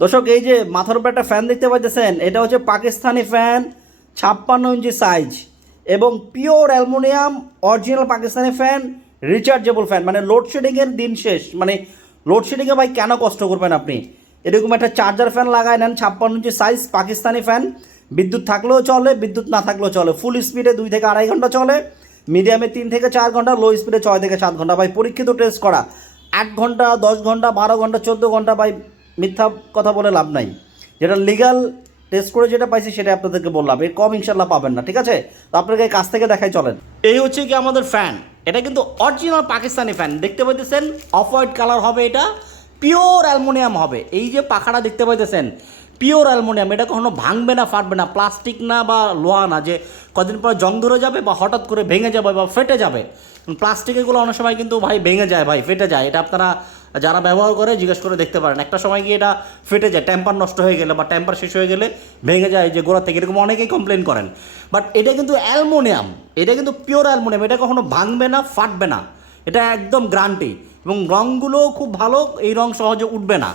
দর্শক এই যে মাথার উপর একটা ফ্যান দেখতে পাচ্ছেন, এটা হচ্ছে পাকিস্তানি ফ্যান, 56 ইঞ্চি সাইজ এবং pure aluminium original Pakistani fan, rechargeable fan. মানে লোডশেডিংয়ের দিন শেষ, মানে লোডশেডিংয়ে ভাই কেন কষ্ট করবেন আপনি, এরকম একটা চার্জার ফ্যান লাগায় নেন। 56 ইঞ্চি সাইজ পাকিস্তানি ফ্যান, বিদ্যুৎ থাকলেও চলে, বিদ্যুৎ না থাকলেও চলে। ফুল স্পিডে 2 থেকে 2.5 ঘন্টা চলে, মিডিয়ামে 3 থেকে 4 ঘন্টা, লো স্পিডে 6 থেকে 7 ঘন্টা। ভাই পরীক্ষিত টেস্ট করা, 8 ঘন্টা, 10 ঘন্টা, 12 ঘন্টা, 14 ঘন্টা। ভাই মিথ্যা কথা বলে লাভ নাই, যেটা লিগাল টেস্ট করে যেটা পাইছি সেটা আপনাদেরকে বললাম। এর কম ইনশাল্লাহ পাবেন না, ঠিক আছে? তো আপনাকে কাছ থেকে দেখাই চলেন। এই হচ্ছে কি আমাদের ফ্যান, এটা কিন্তু অরিজিনাল পাকিস্তানি ফ্যান। দেখতে পাইতেছেন অফ হোয়াইট কালার হবে, এটা পিওর অ্যালুমিনিয়াম হবে। এই যে পাখাটা দেখতে পাইতেছেন পিওর অ্যালুমিনিয়াম, এটা কখনো ভাঙবে না, ফাটবে না, প্লাস্টিক না বা লোহা না যে কদিন পর জং ধরে যাবে বা হঠাৎ করে ভেঙে যাবে বা ফেটে যাবে। প্লাস্টিকেরগুলো অনেক সময় কিন্তু ভাই ভেঙে যায়, ভাই ফেটে যায়। এটা আপনারা যারা ব্যবহার করে জিজ্ঞেস করে দেখতে পারেন, একটা সময় গিয়ে এটা ফেটে যায়, টেম্পার নষ্ট হয়ে গেলে বা টেম্পার শেষ হয়ে গেলে ভেঙে যায় যে গোড়া থেকে, এরকম অনেকেই কমপ্লেন করেন। বাট এটা কিন্তু অ্যালুমিনিয়াম, এটা কিন্তু পিওর অ্যালুমিনিয়াম, এটা কখনো ভাঙবে না, ফাটবে না, এটা একদম গ্যারান্টি। এবং রঙগুলোও খুব ভালো, এই রং সহজে উঠবে না।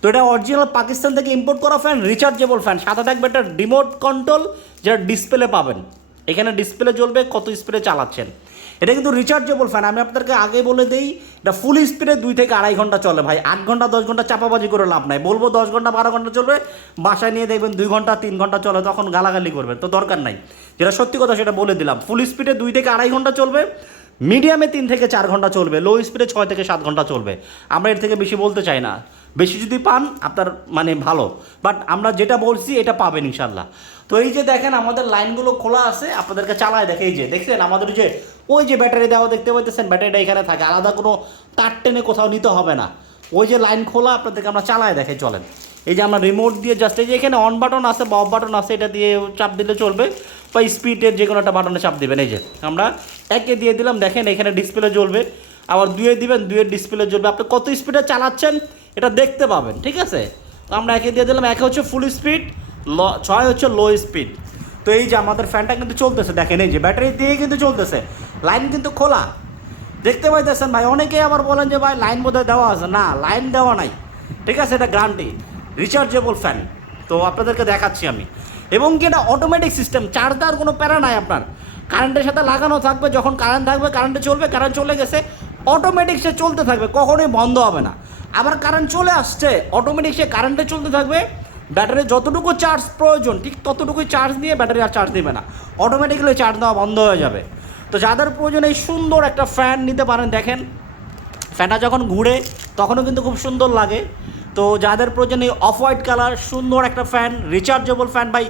তো এটা অরিজিনাল পাকিস্তান থেকে ইম্পোর্ট করা ফ্যান, রিচার্জেবল ফ্যান। সাথে থাকবে একটা রিমোট কন্ট্রোল, যেটা ডিসপ্লে পাবেন, এখানে ডিসপ্লে জ্বলবে কত স্পিডে চালাচ্ছেন। এটা কিন্তু রিচার্জেবল ফ্যান, আমি আপনাদেরকে আগে বলে দিই, এটা ফুল স্পিডে 2 থেকে 2.5 ঘন্টা চলে। ভাই 8 ঘন্টা 10 ঘন্টা চাপাবাজি করে লাভ নাই। বলবো 10 ঘন্টা 12 ঘন্টা চলবে, বাসায় নিয়ে দেখবেন 2 ঘন্টা 3 ঘন্টা চলে, তখন গালাগালি করবেন, তো দরকার নাই। যেটা সত্যি কথা সেটা বলে দিলাম, ফুল স্পিডে 2 থেকে 2.5 ঘন্টা চলবে, মিডিয়ামে 3 থেকে 4 ঘন্টা চলবে, লো স্পিডে 6 থেকে 7 ঘন্টা চলবে। আমরা এর থেকে বেশি বলতে চাই না, বেশি যদি পান আপনার মানে ভালো, বাট আমরা যেটা বলছি এটা পাবেন ইনশাল্লাহ। তো এই যে দেখেন আমাদের লাইনগুলো খোলা আছে, আপনাদেরকে চালায় দেখে, এই যে দেখছেন আমাদের ওই যে ব্যাটারি দেওয়া দেখতে পাইতেছেন, ব্যাটারিটা এখানে থাকে, আলাদা কোনো তার টেনে কোথাও নিতে হবে না। ওই যে লাইন খোলা, আপনাদেরকে আমরা চালায় দেখে চলেন। এই যে আমরা রিমোট দিয়ে জাস্ট, এই যে এখানে অন বাটন আছে বা অফ বাটন আছে, এটা দিয়ে চাপ দিলে চলবে, বা স্পিডের যে কোনো একটা বাটনে চাপ দেবেন। এই যে আমরা একে দিয়ে দিলাম, দেখেন এখানে ডিসপ্লে জ্বলবে, আবার 2-এ দিবেন, 2-এর ডিসপ্লে জ্বলবে, আপনি কত স্পিডে চালাচ্ছেন এটা দেখতে পাবেন, ঠিক আছে? তো আমরা একে দিয়ে দিলাম, একে হচ্ছে ফুল স্পিড, 6 হচ্ছে লো স্পিড। তো এই যে আমাদের ফ্যানটা কিন্তু চলতেছে, দেখেন এই যে ব্যাটারি দিয়ে কিন্তু চলতেছে, লাইন কিন্তু খোলা, দেখতে পাইতেছেন ভাই। অনেকেই আবার বলেন যে ভাই লাইন বোধহয় দেওয়া আছে, না লাইন দেওয়া নাই, ঠিক আছে? এটা গ্যারান্টি, রিচার্জেবল ফ্যান। তো আপনাদেরকে দেখাচ্ছি আমি, এবং কি এটা অটোমেটিক সিস্টেম, চার্জ দেওয়ার কোনো প্যারা নাই আপনার, কারেন্টের সাথে লাগানো থাকবে, যখন কারেন্ট থাকবে কারেন্টে চলবে, কারেন্ট চলে গেছে অটোমেটিক সে চলতে থাকবে, কখনোই বন্ধ হবে না। আবার কারেন্ট চলে আসছে, অটোমেটিক সে কারেন্টে চলতে থাকবে, ব্যাটারি যতটুকু চার্জ প্রয়োজন ঠিক ততটুকুই চার্জ দিয়ে ব্যাটারি আর চার্জ দেবে না, অটোমেটিক্যালি চার্জ দেওয়া বন্ধ হয়ে যাবে। তো যাদের প্রয়োজন এই সুন্দর একটা ফ্যান নিতে পারেন, দেখেন ফ্যানটা যখন ঘুরে তখনও কিন্তু খুব সুন্দর লাগে। তো যাদের প্রয়োজন এই অফ হোয়াইট কালার সুন্দর একটা ফ্যান, রিচার্জেবল ফ্যান, ভাই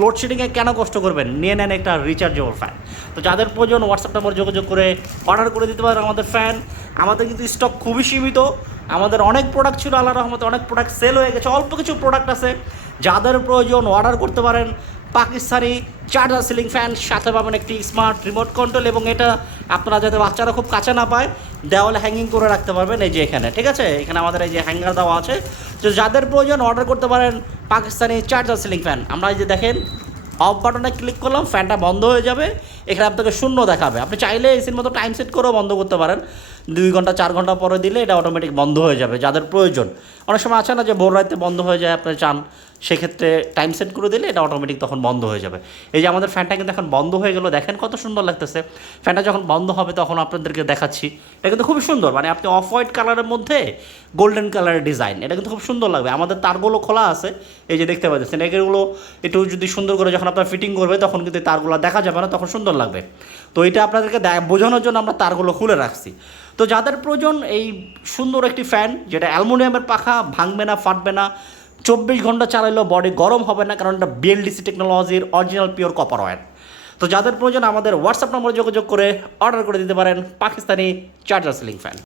লোডশেডিংয়ে কেন কষ্ট করবেন, নিয়ে নেন একটা রিচার্জেবল ফ্যান। তো যাদের প্রয়োজন হোয়াটসঅ্যাপ নাম্বার যোগাযোগ করে অর্ডার করে দিতে পারেন আমাদের ফ্যান। আমাদের কিন্তু স্টক খুবই সীমিত, আমাদের অনেক প্রোডাক্ট ছিল, আল্লাহর রহমতে অনেক প্রোডাক্ট সেল হয়ে গেছে, অল্প কিছু প্রোডাক্ট আছে। যাদের প্রয়োজন অর্ডার করতে পারেন। পাকিস্তানি চার্জার সিলিং ফ্যান, সাথে পাবেন একটি স্মার্ট রিমোট কন্ট্রোল, এবং এটা আপনারা যাতে বাচ্চারা খুব কাছে না পায় দেওয়ালে হ্যাঙ্গিং করে রাখতে পারবেন, এই যে এখানে, ঠিক আছে? এখানে আমাদের এই যে হ্যাঙ্গার দেওয়া আছে। তো যাদের প্রয়োজন অর্ডার করতে পারেন পাকিস্তানি চার্জার সিলিং ফ্যান। আমরা এই যে দেখেন অফ বাটনে ক্লিক করলাম, ফ্যানটা বন্ধ হয়ে যাবে, এখানে আপনাকে শূন্য দেখাবে। আপনি চাইলে এসির মতো টাইম সেট করেও বন্ধ করতে পারেন, 2 ঘন্টা 4 ঘন্টা পরে দিলে এটা অটোমেটিক বন্ধ হয়ে যাবে। যাদের প্রয়োজন, অনেক সময় আছে না যে ভোর রাতে বন্ধ হয়ে যায়, আপনি চান, সেক্ষেত্রে টাইম সেট করে দিলে এটা অটোমেটিক তখন বন্ধ হয়ে যাবে। এই যে আমাদের ফ্যানটা কিন্তু এখন বন্ধ হয়ে গেল, দেখেন কত সুন্দর লাগতেছে। ফ্যানটা যখন বন্ধ হবে তখন আপনাদেরকে দেখাচ্ছি, এটা কিন্তু খুবই সুন্দর, মানে আপনি অফ হোয়াইট কালারের মধ্যে গোল্ডেন কালারের ডিজাইন, এটা কিন্তু খুব সুন্দর লাগবে। আমাদের তারগুলো খোলা আছে, এই যে দেখতে পাচ্ছেন, এগুলো একটু যদি সুন্দর করে যখন আপনার ফিটিং করবে তখন কিন্তু তারগুলো দেখা যাবে না, তখন সুন্দর লাগবে। তো এটা আপনাদেরকে বোঝানোর জন্য আমরা তারগুলো খুলে রাখছি। তো যাদের প্রয়োজন এই সুন্দর একটি ফ্যান, যেটা অ্যালুমিনিয়ামের পাখা, ভাঙবে না, ফাটবে না, 24 ঘন্টা চালাইলেও বডি গরম হবে না, কারণ এটা বিএলডিসি টেকনোলজির অরিজিনাল পিওর কপার ওয়্যার। তো যাদের প্রয়োজন আমাদের হোয়াটসঅ্যাপ নম্বরে যোগাযোগ করে অর্ডার করে দিতে পারেন পাকিস্তানি চার্জার সিলিং ফ্যান।